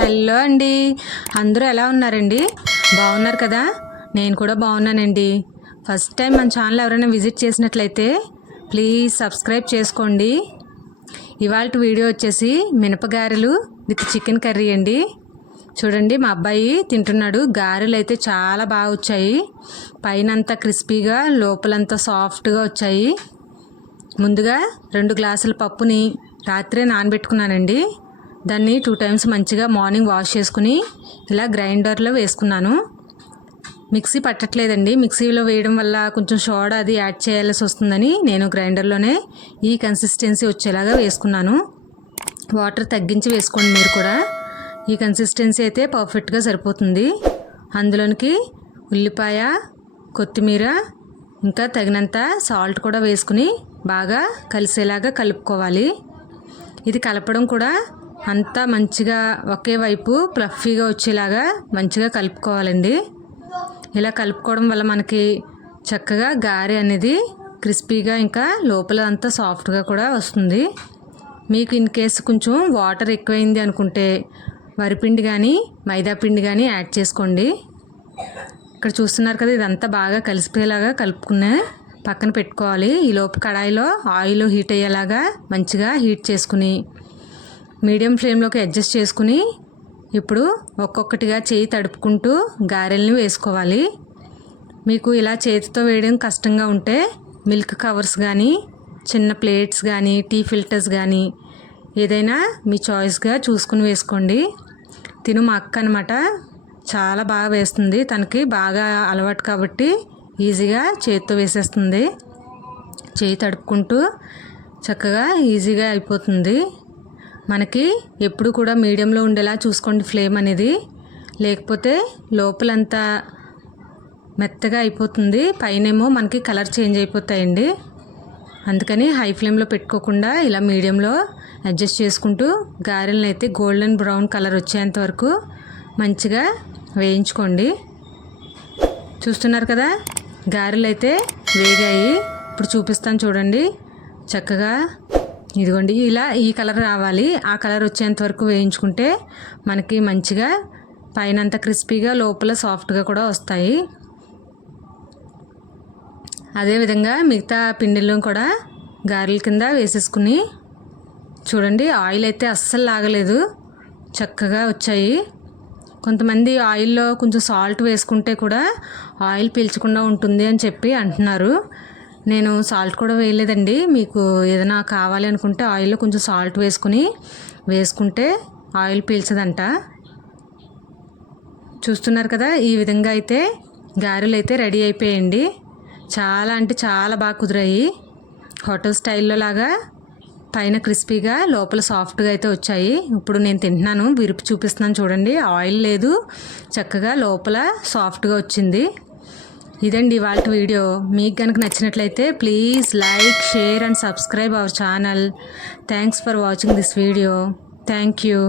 Hello అండి, అందరూ ఎలా ఉన్నారండి? బాగున్నారు కదా? నేను కూడా బాగున్నానండి. ఫస్ట్ టైం మన ఛానల్ ఎవరైనా విజిట్ చేసినట్లయితే ప్లీజ్ సబ్స్క్రైబ్ చేసుకోండి. ఇవాళ వీడియో వచ్చేసి మినపగారెలు విత్ చికెన్ కర్రీ అండి. చూడండి, మా అబ్బాయి తింటున్నాడు. గారెలు అయితే చాలా బాగా వచ్చాయి. పైన అంతా క్రిస్పీగా, లోపలంతా సాఫ్ట్గా వచ్చాయి. ముందుగా 2 గ్లాసుల పప్పుని రాత్రే నానబెట్టుకున్నానండి. దాన్ని 2 టైమ్స్ మంచిగా మార్నింగ్ వాష్ చేసుకుని ఇలా గ్రైండర్లో వేసుకున్నాను. మిక్సీ పట్టట్లేదండి. మిక్సీలో వేయడం వల్ల కొంచెం సోడా అది యాడ్ చేయాల్సి వస్తుందని నేను గ్రైండర్లోనే ఈ కన్సిస్టెన్సీ వచ్చేలాగా వేసుకున్నాను. వాటర్ తగ్గించి వేసుకోండి మీరు కూడా. ఈ కన్సిస్టెన్సీ అయితే పర్ఫెక్ట్గా సరిపోతుంది. అందులోనికి ఉల్లిపాయ, కొత్తిమీర, ఇంకా తగినంత సాల్ట్ కూడా వేసుకుని బాగా కలిసేలాగా కలుపుకోవాలి. ఇది కలపడం కూడా అంతా మంచిగా ఒకే వైపు ఫ్లఫీగా వచ్చేలాగా మంచిగా కలుపుకోవాలండి. ఇలా కలుపుకోవడం వల్ల మనకి చక్కగా గారె అనేది క్రిస్పీగా ఇంకా లోపల అంతా సాఫ్ట్గా కూడా వస్తుంది. మీకు ఇన్ కేసు కొంచెం వాటర్ ఎక్కువైంది అనుకుంటే వరిపిండి కానీ మైదా పిండి కానీ యాడ్ చేసుకోండి. ఇక్కడ చూస్తున్నారు కదా, ఇదంతా బాగా కలిసిపోయేలాగా కలుపుకునే పక్కన పెట్టుకోవాలి. ఈ లోపు కడాయిలో ఆయిల్ హీట్ అయ్యేలాగా మంచిగా హీట్ చేసుకుని మీడియం ఫ్లేమ్లోకి అడ్జస్ట్ చేసుకుని ఇప్పుడు ఒక్కొక్కటిగా చేయి తడుపుకుంటూ గారెల్ని వేసుకోవాలి. మీకు ఇలా చేతితో వేయడం కష్టంగా ఉంటే మిల్క్ కవర్స్ కానీ, చిన్న ప్లేట్స్ కానీ, టీ ఫిల్టర్స్ కానీ ఏదైనా మీ చాయిస్గా చూసుకుని వేసుకోండి. తిను మా అక్క అనమాట, చాలా బాగా వేస్తుంది. తనకి బాగా అలవాటు కాబట్టి ఈజీగా చేతితో వేసేస్తుంది. చేయి తడుపుకుంటూ చక్కగా ఈజీగా అయిపోతుంది. మనకి ఎప్పుడు కూడా మీడియంలో ఉండేలా చూసుకోండి ఫ్లేమ్ అనేది, లేకపోతే లోపలంతా మెత్తగా అయిపోతుంది, పైనేమో మనకి కలర్ చేంజ్ అయిపోతాయండి. అందుకని హై ఫ్లేమ్లో పెట్టుకోకుండా ఇలా మీడియంలో అడ్జస్ట్ చేసుకుంటూ గారెలను అయితే గోల్డెన్ బ్రౌన్ కలర్ వచ్చేంత వరకు మంచిగా వేయించుకోండి. చూస్తున్నారు కదా, గారెలు అయితే వేగాయి. ఇప్పుడు చూపిస్తాను చూడండి. చక్కగా ఇదిగోండి, ఇలా ఈ కలర్ రావాలి. ఆ కలర్ వచ్చేంత వరకు వేయించుకుంటే మనకి మంచిగా పైన అంతా క్రిస్పీగా లోపల సాఫ్ట్గా కూడా వస్తాయి. అదేవిధంగా మిగతా పిండిలను కూడా గారెల కింద వేసేసుకుని చూడండి, ఆయిల్ అయితే అస్సలు లాగలేదు, చక్కగా వచ్చాయి. కొంతమంది ఆయిల్లో కొంచెం సాల్ట్ వేసుకుంటే కూడా ఆయిల్ పీల్చకుండా ఉంటుంది అని చెప్పి అంటున్నారు. నేను సాల్ట్ కూడా వేయలేదండి. మీకు ఏదైనా కావాలి అనుకుంటే ఆయిల్లో కొంచెం సాల్ట్ వేసుకుంటే ఆయిల్ పీల్చదంట. చూస్తున్నారు కదా, ఈ విధంగా అయితే గారెలు అయితే రెడీ అయిపోయాయండి. చాలా అంటే చాలా బాగా కుదిరాయి. హోటల్ స్టైల్లో లాగా పైన క్రిస్పీగా లోపల సాఫ్ట్గా అయితే వచ్చాయి. ఇప్పుడు నేను తింటున్నాను, విరుపు చూపిస్తున్నాను చూడండి. ఆయిల్ లేదు, చక్కగా లోపల సాఫ్ట్గా వచ్చింది. ఇదండి ఇవాళ వీడియో. మీకు కనుక నచ్చినట్లయితే please like, share and subscribe our channel. Thanks for watching this video. Thank you.